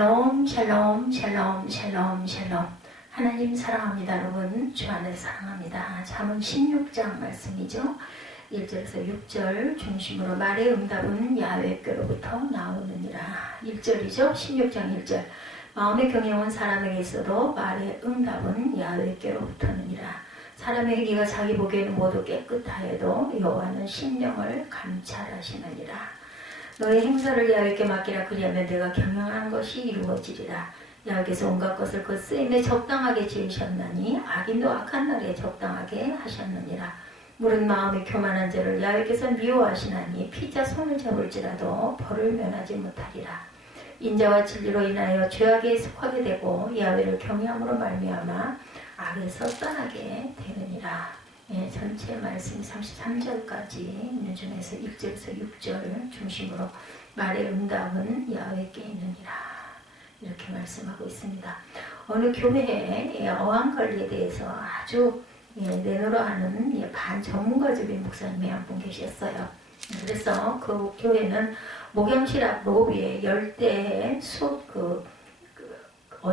샬롬 샬롬 샬롬 샬롬 샬롬. 하나님 사랑합니다. 여러분 주 안에서 사랑합니다. 잠언 16장 말씀이죠. 1절에서 6절 중심으로 말의 응답은 야훼께로부터 나오느니라. 1절이죠. 16장 1절. 마음의 경영은 사람에게 있어도 말의 응답은 야훼께로부터느니라. 사람의 행위가 자기 보기에는 모두 깨끗하여도 여호와는 심령을 감찰하시느니라. 너의 행사를 야훼께 맡기라. 그리하면 내가 경영하는 것이 이루어지리라. 야훼께서 온갖 것을 그 쓰임에 적당하게 지으셨나니 악인도 악한 날에 적당하게 하셨느니라. 물은 마음의 교만한 죄를 야훼께서 미워하시나니 피자 손을 잡을지라도 벌을 면하지 못하리라. 인자와 진리로 인하여 죄악에 속하게 되고 야훼를 경외함으로 말미암아 악에서 떠나게 되느니라. 예, 전체 말씀 33절까지 있는 중에서 1절에서 6절 중심으로 말의 응답은 야훼께 있느니라. 이렇게 말씀하고 있습니다. 어느 교회의 어항관리에 대해서 아주 내노라하는 반전문가적인 목사님이 한 분 계셨어요. 그래서 그 교회는 목양실 앞 로비에 열대의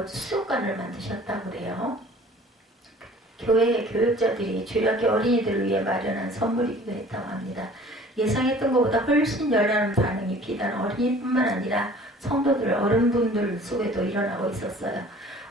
수족관을 만드셨다고 그래요. 교회의 교육자들이 주일학교 어린이들을 위해 마련한 선물이기도 했다고 합니다. 예상했던 것보다 훨씬 열나는 반응이 비단 어린이뿐만 아니라 성도들, 어른분들 속에도 일어나고 있었어요.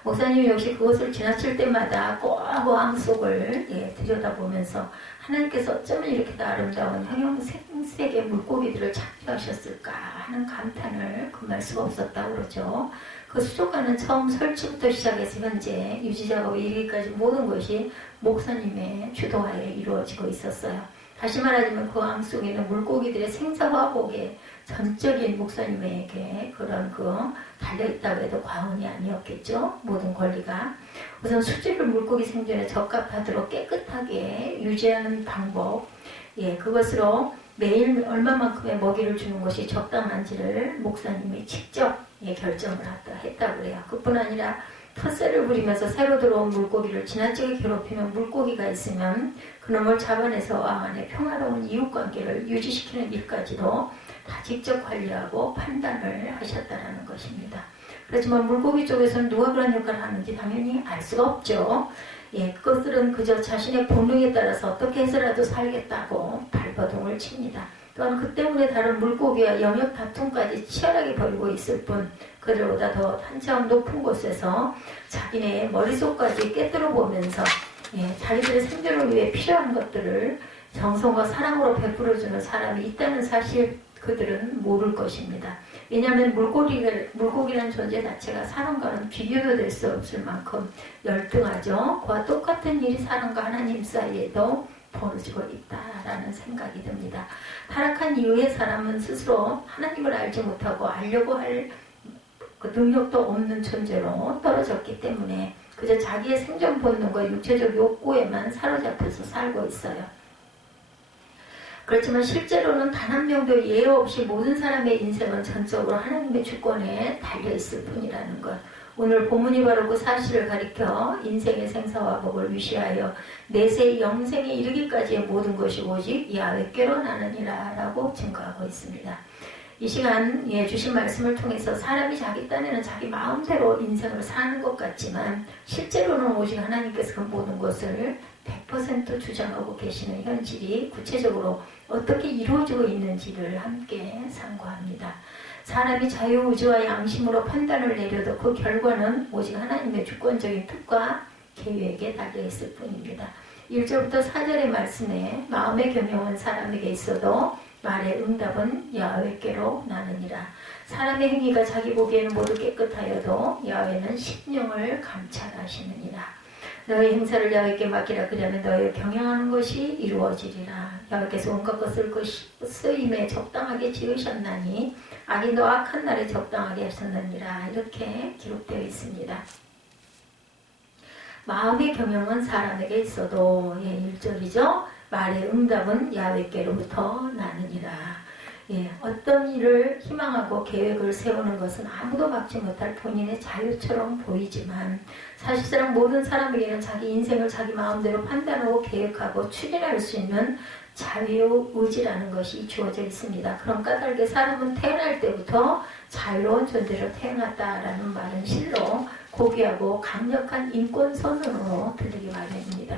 목사님이 역시 그것을 지나칠 때마다 고아고함 속을 들여다보면서 하나님께서 어쩌면 이렇게 아름다운 형형색색의 물고기들을 창조하셨을까 하는 감탄을 금할 수가 없었다고 그러죠. 그 수족관은 처음 설치부터 시작해서 현재 유지작업에 이르기까지 모든 것이 목사님의 주도하에 이루어지고 있었어요. 다시 말하자면 그 왕 속에 있는 물고기들의 생사화복에 전적인 목사님에게 그런 달려있다고 해도 과언이 아니었겠죠. 모든 권리가. 우선 수질을 물고기 생존에 적합하도록 깨끗하게 유지하는 방법, 그것으로 매일 얼마만큼의 먹이를 주는 것이 적당한지를 목사님이 직접 결정을 했다고 해요. 그뿐 아니라 텃세를 부리면서 새로 들어온 물고기를 지나치게 괴롭히면 물고기가 있으면 그놈을 잡아내서 왕 안에 평화로운 이웃관계를 유지시키는 일까지도 다 직접 관리하고 판단을 하셨다는 것입니다. 그렇지만 물고기 쪽에서는 누가 그런 역할을 하는지 당연히 알 수가 없죠. 그것들은 그저 자신의 본능에 따라서 어떻게 해서라도 살겠다고 발버둥을 칩니다. 또한 그 때문에 다른 물고기와 영역 다툼까지 치열하게 벌이고 있을 뿐 그들보다 더 한참 높은 곳에서 자기네 머릿속까지 깨뜨려 보면서 자기들의 생존을 위해 필요한 것들을 정성과 사랑으로 베풀어주는 사람이 있다는 사실 그들은 모를 것입니다. 왜냐하면 물고기라는 존재 자체가 사람과는 비교도 될 수 없을 만큼 열등하죠. 그와 똑같은 일이 사람과 하나님 사이에도 벌어지고 있다라는 생각이 듭니다. 타락한 이후에 사람은 스스로 하나님을 알지 못하고 알려고 할 그 능력도 없는 존재로 떨어졌기 때문에 그저 자기의 생존 본능과 육체적 욕구에만 사로잡혀서 살고 있어요. 그렇지만 실제로는 단 한 명도 예외 없이 모든 사람의 인생은 전적으로 하나님의 주권에 달려있을 뿐이라는 것. 오늘 본문이 바로 그 사실을 가리켜 인생의 생사화복을 위시하여 내세의 영생에 이르기까지의 모든 것이 오직 야훼께로 나느니라 라고 증거하고 있습니다. 이 시간 주신 말씀을 통해서 사람이 자기 딴에는 자기 마음대로 인생을 사는 것 같지만 실제로는 오직 하나님께서 그 모든 것을 100% 주장하고 계시는 현실이 구체적으로 어떻게 이루어지고 있는지를 함께 상고합니다. 사람이 자유의지와 양심으로 판단을 내려도 그 결과는 오직 하나님의 주권적인 뜻과 계획에 달려있을 뿐입니다. 1절부터 4절의 말씀에 마음의 경영은 사람에게 있어도 말의 응답은 야훼께로 나느니라. 사람의 행위가 자기 보기에는 모두 깨끗하여도 야훼는 심령을 감찰하시느니라. 너의 행사를 야훼께 맡기라. 그러면 너의 경영하는 것이 이루어지리라. 야훼께서 온갖 것을 그 쓰임에 적당하게 지으셨나니 악인도 악한 날에 적당하게 하셨느니라. 이렇게 기록되어 있습니다. 마음의 경영은 사람에게 있어도 1절이죠. 말의 응답은 야훼께로부터 나느니라. 어떤 일을 희망하고 계획을 세우는 것은 아무도 막지 못할 본인의 자유처럼 보이지만 사실상 모든 사람에게는 자기 인생을 자기 마음대로 판단하고 계획하고 추진할 수 있는 자유의지라는 것이 주어져 있습니다. 그런 까닭에 사람은 태어날 때부터 자유로운 존재로 태어났다라는 말은 실로 고귀하고 강력한 인권선언으로 들리기 마련입니다.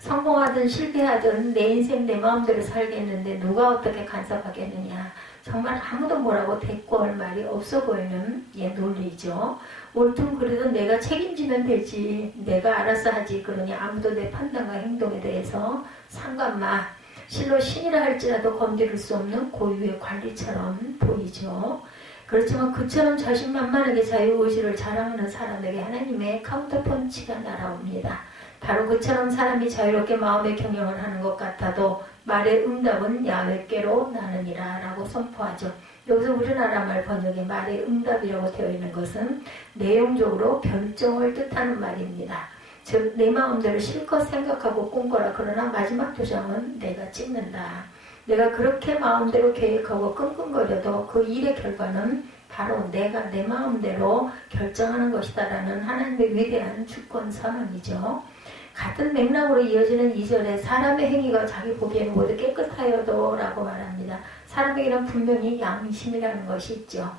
성공하든 실패하든 내 인생 내 마음대로 살겠는데 누가 어떻게 간섭하겠느냐. 정말 아무도 뭐라고 대꾸할 말이 없어 보이는 논리죠. 옳든 그래도 내가 책임지면 되지. 내가 알아서 하지. 그러니 아무도 내 판단과 행동에 대해서 상관마. 실로 신이라 할지라도 건드릴 수 없는 고유의 관리처럼 보이죠. 그렇지만 그처럼 자신만만하게 자유의지를 자랑하는 사람에게 하나님의 카운터펀치가 날아옵니다. 바로 그처럼 사람이 자유롭게 마음의 경영을 하는 것 같아도 말의 응답은 야훼께로 나느니라 라고 선포하죠. 여기서 우리나라 말 번역에 말의 응답이라고 되어 있는 것은 내용적으로 결정을 뜻하는 말입니다. 즉 내 마음대로 실컷 생각하고 꿈꿔라. 그러나 마지막 도장은 내가 찍는다. 내가 그렇게 마음대로 계획하고 끙끙거려도 그 일의 결과는 바로 내가 내 마음대로 결정하는 것이다라는 하나님의 위대한 주권 선언이죠. 같은 맥락으로 이어지는 2절에 사람의 행위가 자기 보기에는 모두 깨끗하여도 라고 말합니다. 사람에게는 분명히 양심이라는 것이 있죠.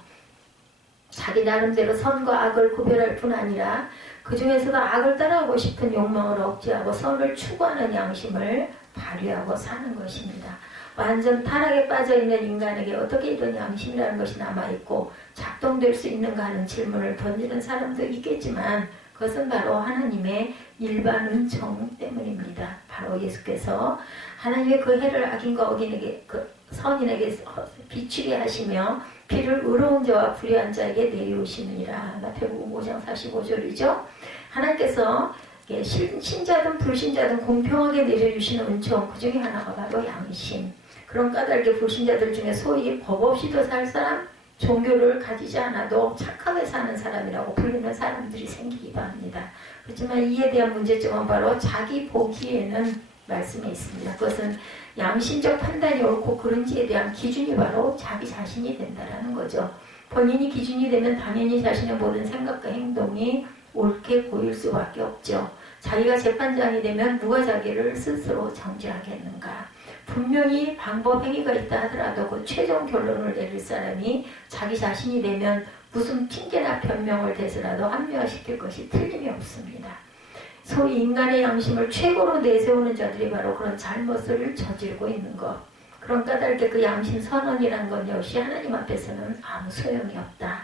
자기 나름대로 선과 악을 구별할 뿐 아니라 그 중에서도 악을 따라하고 싶은 욕망을 억제하고 선을 추구하는 양심을 발휘하고 사는 것입니다. 완전 타락에 빠져있는 인간에게 어떻게 이런 양심이라는 것이 남아있고 작동될 수 있는가 하는 질문을 던지는 사람도 있겠지만 그것은 바로 하나님의 일반 은총 때문입니다. 바로 예수께서 하나님의 그 해를 악인과 어긴에게 그 선인에게 비추게 하시며 피를 의로운 자와 불의한 자에게 내리우시느니라. 마태복음 5장 45절이죠. 하나님께서 신자든 불신자든 공평하게 내려주시는 은총 그 중에 하나가 바로 양심. 그런 까닭에 불신자들 중에 소위 법 없이도 살 사람, 종교를 가지지 않아도 착하게 사는 사람이라고 불리는 사람들이 생기기도 합니다. 그렇지만 이에 대한 문제점은 바로 자기 보기에는 말씀에 있습니다. 그것은 양심적 판단이 옳고 그른지에 대한 기준이 바로 자기 자신이 된다는 거죠. 본인이 기준이 되면 당연히 자신의 모든 생각과 행동이 옳게 보일 수밖에 없죠. 자기가 재판장이 되면 누가 자기를 스스로 정죄하겠는가. 분명히 방법 행위가 있다 하더라도 그 최종 결론을 내릴 사람이 자기 자신이 되면 무슨 핑계나 변명을 대서라도 합리화시킬 것이 틀림이 없습니다. 소위 인간의 양심을 최고로 내세우는 자들이 바로 그런 잘못을 저지르고 있는 것. 그런 까닭에 그 양심 선언이라는 것 역시 하나님 앞에서는 아무 소용이 없다.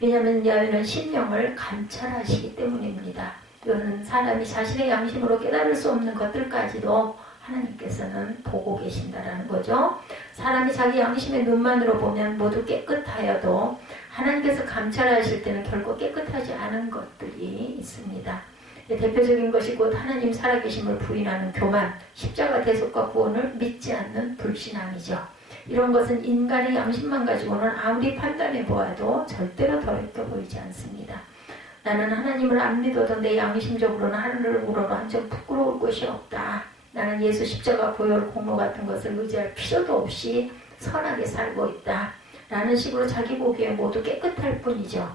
왜냐하면 야훼는 심령을 감찰하시기 때문입니다. 이거는 사람이 자신의 양심으로 깨달을 수 없는 것들까지도 하나님께서는 보고 계신다라는 거죠. 사람이 자기 양심의 눈만으로 보면 모두 깨끗하여도 하나님께서 감찰하실 때는 결코 깨끗하지 않은 것들이 있습니다. 대표적인 것이 곧 하나님 살아계심을 부인하는 교만, 십자가 대속과 구원을 믿지 않는 불신앙이죠. 이런 것은 인간의 양심만 가지고는 아무리 판단해 보아도 절대로 더럽게 보이지 않습니다. 나는 하나님을 안 믿어도 내 양심적으로는 하늘을 우러러 한 점 부끄러울 것이 없다. 나는 예수 십자가 보혈 공로 같은 것을 의지할 필요도 없이 선하게 살고 있다. 라는 식으로 자기 보기에 모두 깨끗할 뿐이죠.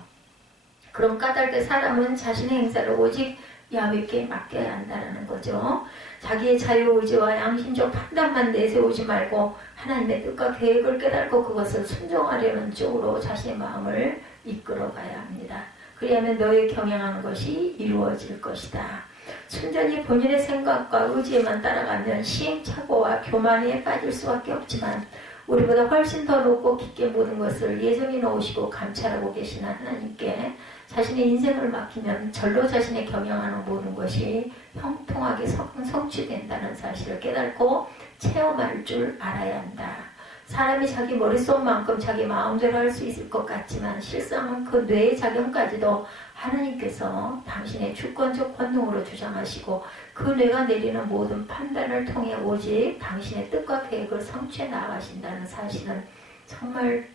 그런 까닭에 사람은 자신의 행사를 오직 야훼께 맡겨야 한다는 거죠. 자기의 자유의지와 양심적 판단만 내세우지 말고 하나님의 뜻과 계획을 깨닫고 그것을 순종하려는 쪽으로 자신의 마음을 이끌어가야 합니다. 그리하면 너의 경영하는 것이 이루어질 것이다. 순전히 본인의 생각과 의지에만 따라가면 시행착오와 교만에 빠질 수밖에 없지만 우리보다 훨씬 더 높고 깊게 모든 것을 예정해 놓으시고 감찰하고 계시는 하나님께 자신의 인생을 맡기면 절로 자신의 경영하는 모든 것이 형통하게 성취된다는 사실을 깨닫고 체험할 줄 알아야 한다. 사람이 자기 머릿속만큼 자기 마음대로 할 수 있을 것 같지만 실상은 그 뇌의 작용까지도 하나님께서 당신의 주권적 권능으로 주장하시고 그 뇌가 내리는 모든 판단을 통해 오직 당신의 뜻과 계획을 성취해 나가신다는 사실은 정말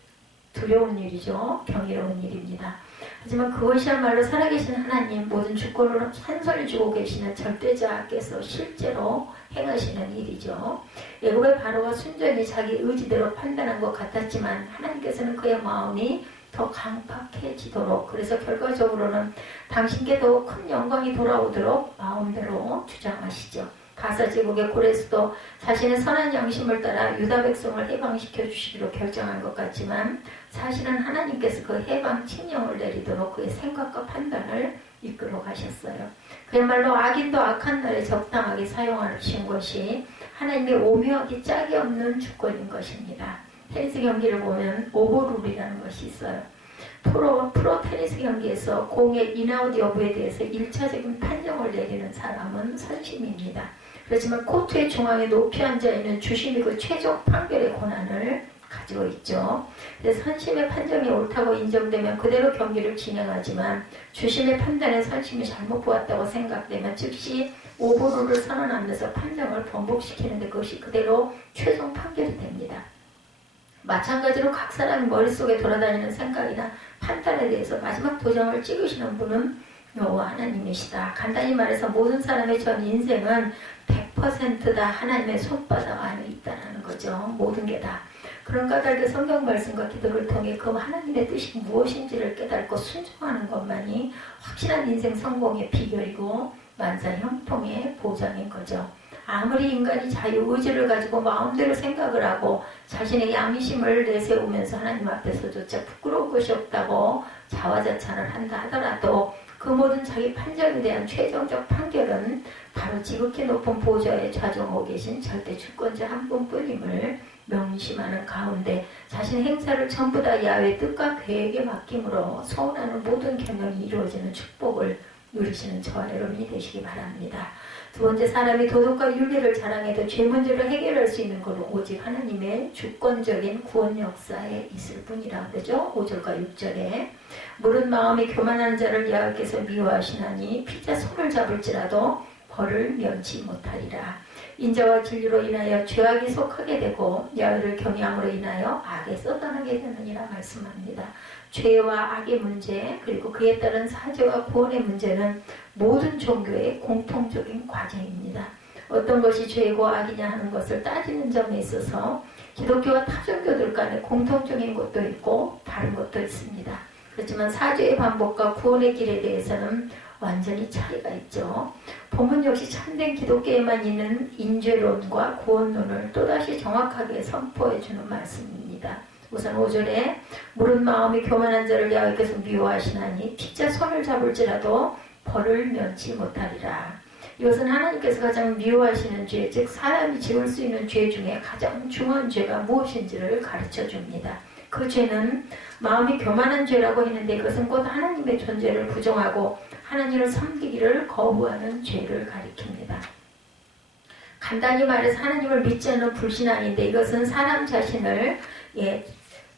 두려운 일이죠. 경이로운 일입니다. 하지만 그것이야말로 살아계신 하나님 모든 주권을 한설 주고 계시는 절대자께서 실제로 행하시는 일이죠. 애굽의 바로가 순전히 자기 의지대로 판단한 것 같았지만 하나님께서는 그의 마음이 더 강팍해지도록 그래서 결과적으로는 당신께 더 큰 영광이 돌아오도록 마음대로 주장하시죠. 가사제국의 고레스도 자신의 선한 양심을 따라 유다 백성을 해방시켜 주시기로 결정한 것 같지만 사실은 하나님께서 그 해방 칙령을 내리도록 그의 생각과 판단을 이끌어 가셨어요. 그야말로 악인도 악한 날에 적당하게 사용하신 것이 하나님의 오묘하기 짝이 없는 주권인 것입니다. 테니스 경기를 보면 오버룰이라는 것이 있어요. 프로 테니스 경기에서 공의 인아웃 여부에 대해서 1차적인 판정을 내리는 사람은 선심입니다. 그렇지만 코트의 중앙에 높이 앉아있는 주심이 그 최종 판결의 권한을 가지고 있죠. 그래서 선심의 판정이 옳다고 인정되면 그대로 경기를 진행하지만 주심의 판단에 선심이 잘못 보았다고 생각되면 즉시 오버룰을 선언하면서 판정을 번복시키는데 그것이 그대로 최종 판결이 됩니다. 마찬가지로 각 사람의 머릿속에 돌아다니는 생각이나 판단에 대해서 마지막 도장을 찍으시는 분은 여호와 하나님이시다. 간단히 말해서 모든 사람의 전 인생은 100%다 하나님의 손바닥 안에 있다는 거죠. 모든 게 다. 그런 까닭에 성경 말씀과 기도를 통해 그 하나님의 뜻이 무엇인지를 깨닫고 순종하는 것만이 확실한 인생 성공의 비결이고 만사 형통의 보장인 거죠. 아무리 인간이 자유의지를 가지고 마음대로 생각을 하고 자신의 양심을 내세우면서 하나님 앞에서조차 부끄러운 것이 없다고 자화자찬을 한다 하더라도 그 모든 자기 판정에 대한 최종적 판결은 바로 지극히 높은 보좌에 좌정하고 계신 절대 주권자 한 분뿐임을 명심하는 가운데 자신의 행사를 전부 다 야훼의 뜻과 계획에 맡김으로 소원하는 모든 경영이 이루어지는 축복을 누리시는 저와 여러분이 되시기 바랍니다. 두 번째, 사람이 도덕과 윤리를 자랑해도 죄 문제를 해결할 수 있는 것은 오직 하나님의 주권적인 구원 역사에 있을 뿐이라 그러죠. 5절과 6절에 무릇 마음이 교만한 자를 여호와께서 미워하시나니 피자 손을 잡을지라도 벌을 면치 못하리라. 인자와 진리로 인하여 죄악이 속하게 되고 여호와를 경외함으로 인하여 악에 쏟아나게 되느니라 말씀합니다. 죄와 악의 문제 그리고 그에 따른 사죄와 구원의 문제는 모든 종교의 공통적인 과제입니다. 어떤 것이 죄고 악이냐 하는 것을 따지는 점에 있어서 기독교와 타 종교들 간에 공통적인 것도 있고 다른 것도 있습니다. 그렇지만 사죄의 반복과 구원의 길에 대해서는 완전히 차이가 있죠. 본문 역시 참된 기독교에만 있는 인죄론과 구원론을 또다시 정확하게 선포해주는 말씀입니다. 우선 5절에 무릇 마음이 교만한 자를 여호와께서 미워하시나니 피자 손을 잡을지라도 벌을 면치 못하리라. 이것은 하나님께서 가장 미워하시는 죄, 즉 사람이 지을 수 있는 죄 중에 가장 중요한 죄가 무엇인지를 가르쳐 줍니다. 그 죄는 마음이 교만한 죄라고 했는데 이것은 곧 하나님의 존재를 부정하고 하나님을 섬기기를 거부하는 죄를 가리킵니다. 간단히 말해서 하나님을 믿지 않는 불신앙인데 이것은 사람 자신을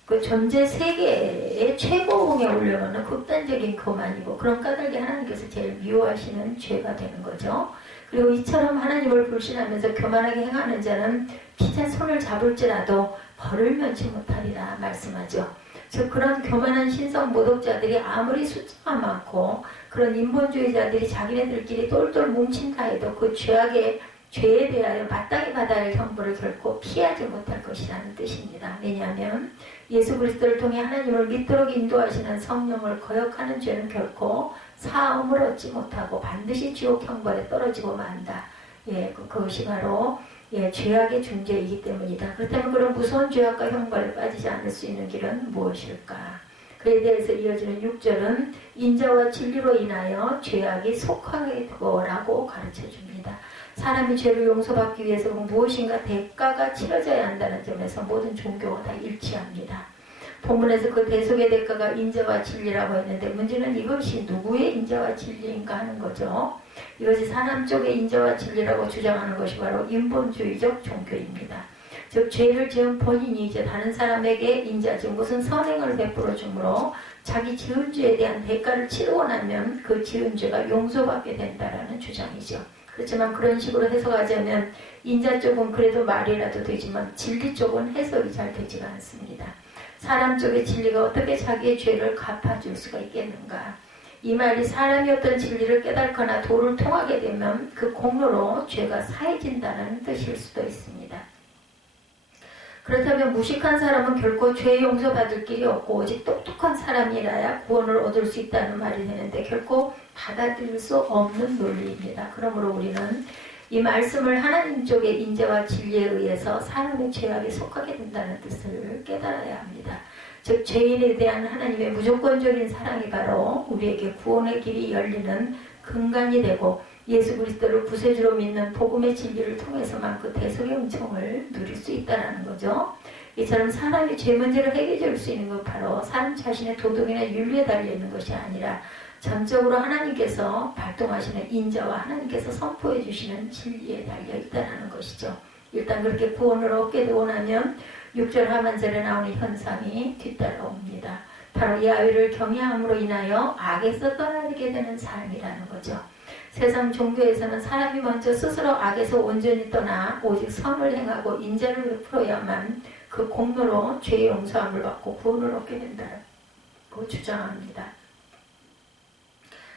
그 존재 세계의 최고봉에 올려놓는 극단적인 교만이고 그런 까닭에 하나님께서 제일 미워하시는 죄가 되는 거죠. 그리고 이처럼 하나님을 불신하면서 교만하게 행하는 자는 피자 손을 잡을지라도 벌을 면치 못하리라 말씀하죠. 즉 그런 교만한 신성 모독자들이 아무리 숫자가 많고 그런 인본주의자들이 자기네들끼리 똘똘 뭉친다 해도 그 죄에 대하여 마땅히 받아야 할 형벌을 결코 피하지 못할 것이라는 뜻입니다. 왜냐하면 예수 그리스도를 통해 하나님을 믿도록 인도하시는 성령을 거역하는 죄는 결코 사함을 얻지 못하고 반드시 지옥 형벌에 떨어지고 만다. 그것이 바로 죄악의 중죄이기 때문이다. 그렇다면 그런 무서운 죄악과 형벌에 빠지지 않을 수 있는 길은 무엇일까? 그에 대해서 이어지는 6절은 인자와 진리로 인하여 죄악이 속하게 되고라고 가르쳐줍니다. 사람이 죄를 용서받기 위해서 무엇인가 대가가 치러져야 한다는 점에서 모든 종교가 다 일치합니다. 본문에서 그 대속의 대가가 인자와 진리라고 했는데 문제는 이것이 누구의 인자와 진리인가 하는 거죠. 이것이 사람 쪽의 인자와 진리라고 주장하는 것이 바로 인본주의적 종교입니다. 즉 죄를 지은 본인이 이제 다른 사람에게 인자, 즉 무슨 선행을 베풀어 주므로 자기 지은 죄에 대한 대가를 치르고 나면 그 지은 죄가 용서받게 된다라는 주장이죠. 그렇지만 그런 식으로 해석하자면 인자 쪽은 그래도 말이라도 되지만 진리 쪽은 해석이 잘 되지가 않습니다. 사람 쪽의 진리가 어떻게 자기의 죄를 갚아줄 수가 있겠는가? 이 말이 사람이 어떤 진리를 깨닫거나 도를 통하게 되면 그 공로로 죄가 사해진다는 뜻일 수도 있습니다. 그렇다면 무식한 사람은 결코 죄 용서받을 길이 없고 오직 똑똑한 사람이라야 구원을 얻을 수 있다는 말이 되는데 결코 받아들일 수 없는 논리입니다. 그러므로 우리는 이 말씀을 하나님 쪽의 인재와 진리에 의해서 사람의 죄악에 속하게 된다는 뜻을 깨달아야 합니다. 즉 죄인에 대한 하나님의 무조건적인 사랑이 바로 우리에게 구원의 길이 열리는 근간이 되고 예수 그리스도를 구세주로 믿는 복음의 진리를 통해서만 그 대속의 은총을 누릴 수 있다는 거죠. 이처럼 사람이 죄 문제를 해결해 줄 수 있는 건 바로 사람 자신의 도덕이나 윤리에 달려있는 것이 아니라 전적으로 하나님께서 발동하시는 인자와 하나님께서 선포해 주시는 진리에 달려있다는 것이죠. 일단 그렇게 구원을 얻게 되고 나면 6절 하반절에 나오는 현상이 뒤따라옵니다. 바로 야훼를 경외함으로 인하여 악에서 떠나게 되는 삶이라는 거죠. 세상 종교에서는 사람이 먼저 스스로 악에서 온전히 떠나 오직 선을 행하고 인자를 베풀어야만 그 공로로 죄의 용서함을 받고 구원을 얻게 된다고 주장합니다.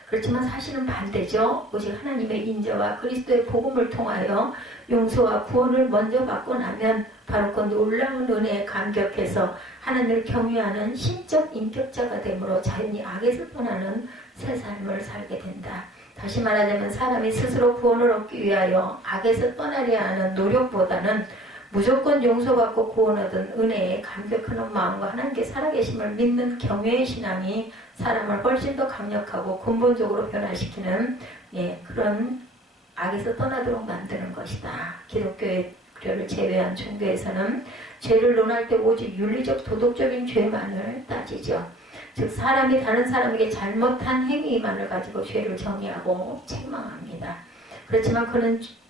그렇지만 사실은 반대죠. 오직 하나님의 인자와 그리스도의 복음을 통하여 용서와 구원을 먼저 받고 나면 바로 그 놀라운 은혜에 감격해서 하나님을 경외하는 신적 인격자가 되므로 자연히 악에서 떠나는 새 삶을 살게 된다. 다시 말하자면 사람이 스스로 구원을 얻기 위하여 악에서 떠나려 하는 노력보다는 무조건 용서받고 구원 얻은 은혜에 감격하는 마음과 하나님께 살아계심을 믿는 경외의 신앙이 사람을 훨씬 더 강력하고 근본적으로 변화시키는 그런 악에서 떠나도록 만드는 것이다. 기독교를 제외한 종교에서는 죄를 논할 때 오직 윤리적 도덕적인 죄만을 따지죠. 즉 사람이 다른 사람에게 잘못한 행위만을 가지고 죄를 정의하고 책망합니다. 그렇지만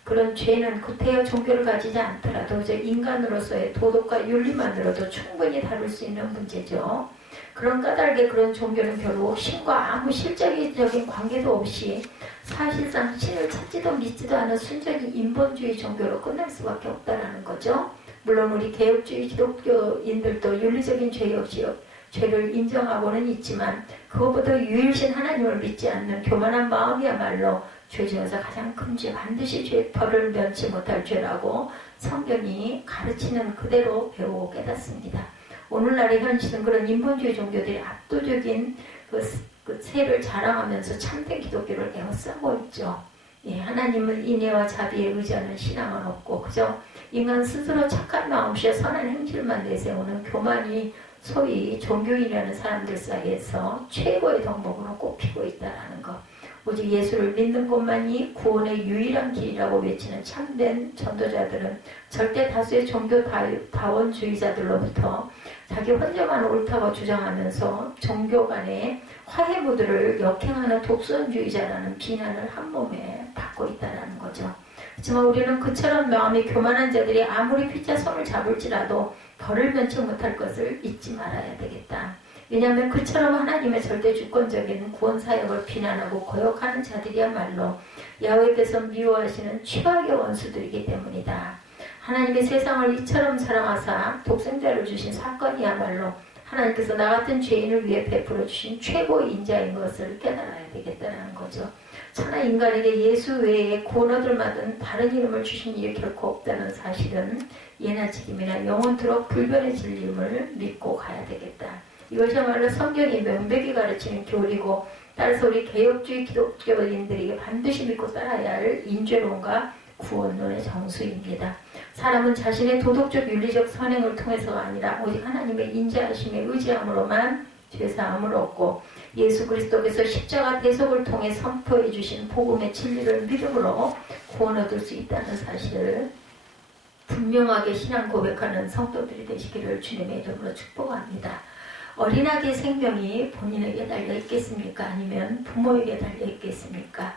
그런 죄는 구태여 종교를 가지지 않더라도 인간으로서의 도덕과 윤리만으로도 충분히 다룰 수 있는 문제죠. 그런 까닭에 그런 종교는 결국 신과 아무 실질적인 관계도 없이 사실상 신을 찾지도 믿지도 않은 순전히 인본주의 종교로 끝날 수밖에 없다는 거죠. 물론 우리 개혁주의 기독교인들도 윤리적인 죄 없이 죄를 인정하고는 있지만 그것보다 유일신 하나님을 믿지 않는 교만한 마음이야말로 죄 중에서 가장 큰 죄, 반드시 벌을 면치 못할 죄라고 성경이 가르치는 그대로 배우고 깨닫습니다. 오늘날의 현실은 그런 인본주의 종교들이 압도적인 그 세를 자랑하면서 참된 기독교를 에워싸고 있죠. 하나님은 인애와 자비에 의지하는 신앙은 없고 그저 인간 스스로 착한 마음씨와 선한 행실만 내세우는 교만이 소위 종교인이라는 사람들 사이에서 최고의 덕목으로 꼽히고 있다는 것. 오직 예수를 믿는 것만이 구원의 유일한 길이라고 외치는 참된 전도자들은 절대 다수의 종교다원주의자들로부터 자기 혼자만 옳다고 주장하면서 종교 간의 화해 무드를 역행하는 독선주의자라는 비난을 한몸에 받고 있다는 거죠. 하지만 우리는 그처럼 마음이 교만한 자들이 아무리 피자 손을 잡을지라도 벌을 면치 못할 것을 잊지 말아야 되겠다. 왜냐하면 그처럼 하나님의 절대 주권적인 구원 사역을 비난하고 거역하는 자들이야말로 야훼께서 미워하시는 최악의 원수들이기 때문이다. 하나님의 세상을 이처럼 사랑하사 독생자를 주신 사건이야말로 하나님께서 나 같은 죄인을 위해 베풀어 주신 최고의 인자인 것을 깨달아야 되겠다는 거죠. 천하 인간에게 예수 외에 구원 얻을 만한 다른 이름을 주신 일이 결코 없다는 사실은 예나 지금이나 영원토록 불변의 진리임을 믿고 가야 되겠다. 이것이야말로 성경이 명백히 가르치는 교리고 따라서 우리 개혁주의 기독교인들에게 반드시 믿고 따라야 할 인죄론과 구원론의 정수입니다. 사람은 자신의 도덕적 윤리적 선행을 통해서가 아니라 오직 하나님의 인자하심에 의지함으로만 죄사함을 얻고 예수 그리스도께서 십자가 대속을 통해 선포해 주신 복음의 진리를 믿음으로 구원 얻을 수 있다는 사실을 분명하게 신앙 고백하는 성도들이 되시기를 주님의 이름으로 축복합니다. 어린아기의 생명이 본인에게 달려있겠습니까? 아니면 부모에게 달려있겠습니까?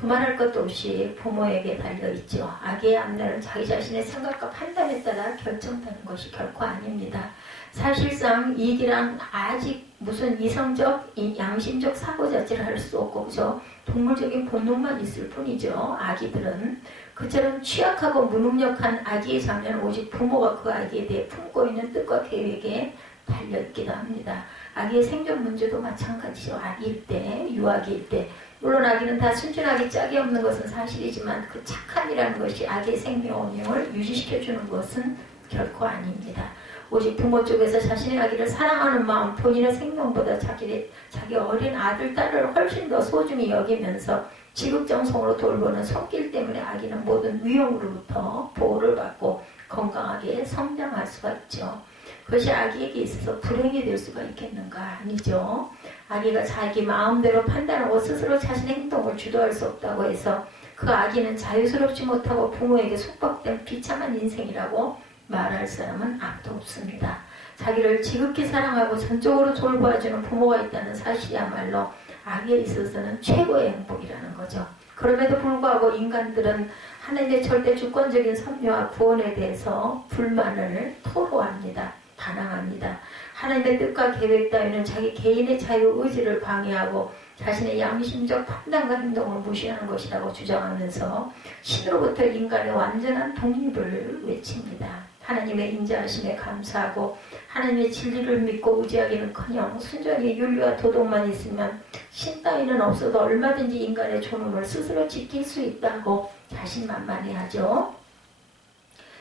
두말할 것도 없이 부모에게 달려있죠. 아기의 앞날은 자기 자신의 생각과 판단에 따라 결정되는 것이 결코 아닙니다. 사실상 이기랑 아직 무슨 이성적, 양심적 사고 자체를 할 수 없고 그저 동물적인 본능만 있을 뿐이죠. 아기들은 그처럼 취약하고 무능력한 아기의 장면은 오직 부모가 그 아기에 대해 품고 있는 뜻과 계획에 달려있기도 합니다. 아기의 생존 문제도 마찬가지죠. 아기일 때, 유아기일 때 물론 아기는 다 순진하게 짝이 없는 것은 사실이지만 그 착함이라는 것이 아기의 생명 운명을 유지시켜주는 것은 결코 아닙니다. 오직 부모 쪽에서 자신의 아기를 사랑하는 마음, 본인의 생명보다 자기 어린 아들, 딸을 훨씬 더 소중히 여기면서 지극정성으로 돌보는 손길 때문에 아기는 모든 위험으로부터 보호를 받고 건강하게 성장할 수가 있죠. 그것이 아기에게 있어서 불행이 될 수가 있겠는가? 아니죠. 아기가 자기 마음대로 판단하고 스스로 자신의 행동을 주도할 수 없다고 해서 그 아기는 자유스럽지 못하고 부모에게 속박된 비참한 인생이라고 말할 사람은 아무도 없습니다. 자기를 지극히 사랑하고 전적으로 돌봐주는 부모가 있다는 사실이야말로 아기에 있어서는 최고의 행복이라는 거죠. 그럼에도 불구하고 인간들은 하나님의 절대 주권적인 섭리와 구원에 대해서 불만을 토로합니다. 반항합니다. 하나님의 뜻과 계획 따위는 자기 개인의 자유의지를 방해하고 자신의 양심적 판단과 행동을 무시하는 것이라고 주장하면서 신으로부터 인간의 완전한 독립을 외칩니다. 하나님의 인자하심에 감사하고 하나님의 진리를 믿고 의지하기는커녕 순전히 윤리와 도덕만 있으면 신 따위는 없어도 얼마든지 인간의 존엄을 스스로 지킬 수 있다고 자신만만해하죠.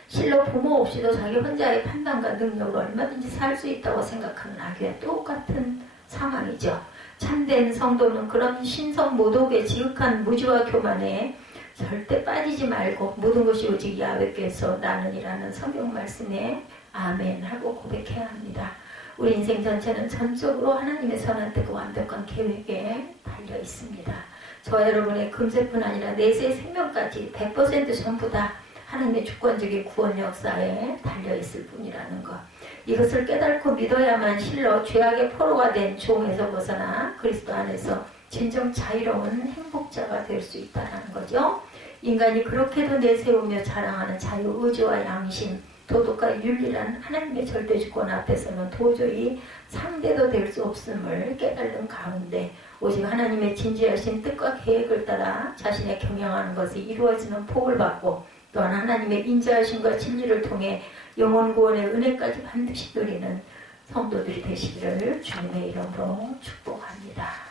실로 부모 없이도 자기 혼자의 판단과 능력으로 얼마든지 살 수 있다고 생각하는 아기와 똑같은 상황이죠. 참된 성도는 그런 신성 모독의 지극한 무지와 교만에 절대 빠지지 말고 모든 것이 오직 야훼께서 나는이라는 성경 말씀에 아멘 하고 고백해야 합니다. 우리 인생 전체는 전적으로 하나님의 선한 뜻과 완벽한 계획에 달려 있습니다. 저와 여러분의 금세뿐 아니라 내세의 생명까지 100% 전부 다 하나님의 주권적인 구원 역사에 달려있을 뿐이라는 것. 이것을 깨닫고 믿어야만 실로 죄악의 포로가 된 종에서 벗어나 그리스도 안에서 진정 자유로운 행복자가 될 수 있다는 거죠. 인간이 그렇게도 내세우며 자랑하는 자유의지와 양심, 도덕과 윤리란 하나님의 절대주권 앞에서는 도저히 상대도 될 수 없음을 깨달는 가운데 오직 하나님의 진지하신 뜻과 계획을 따라 자신의 경영하는 것이 이루어지는 복을 받고 또한 하나님의 인자하심과 진리를 통해 영혼 구원의 은혜까지 반드시 누리는 성도들이 되시기를 주님의 이름으로 축복합니다.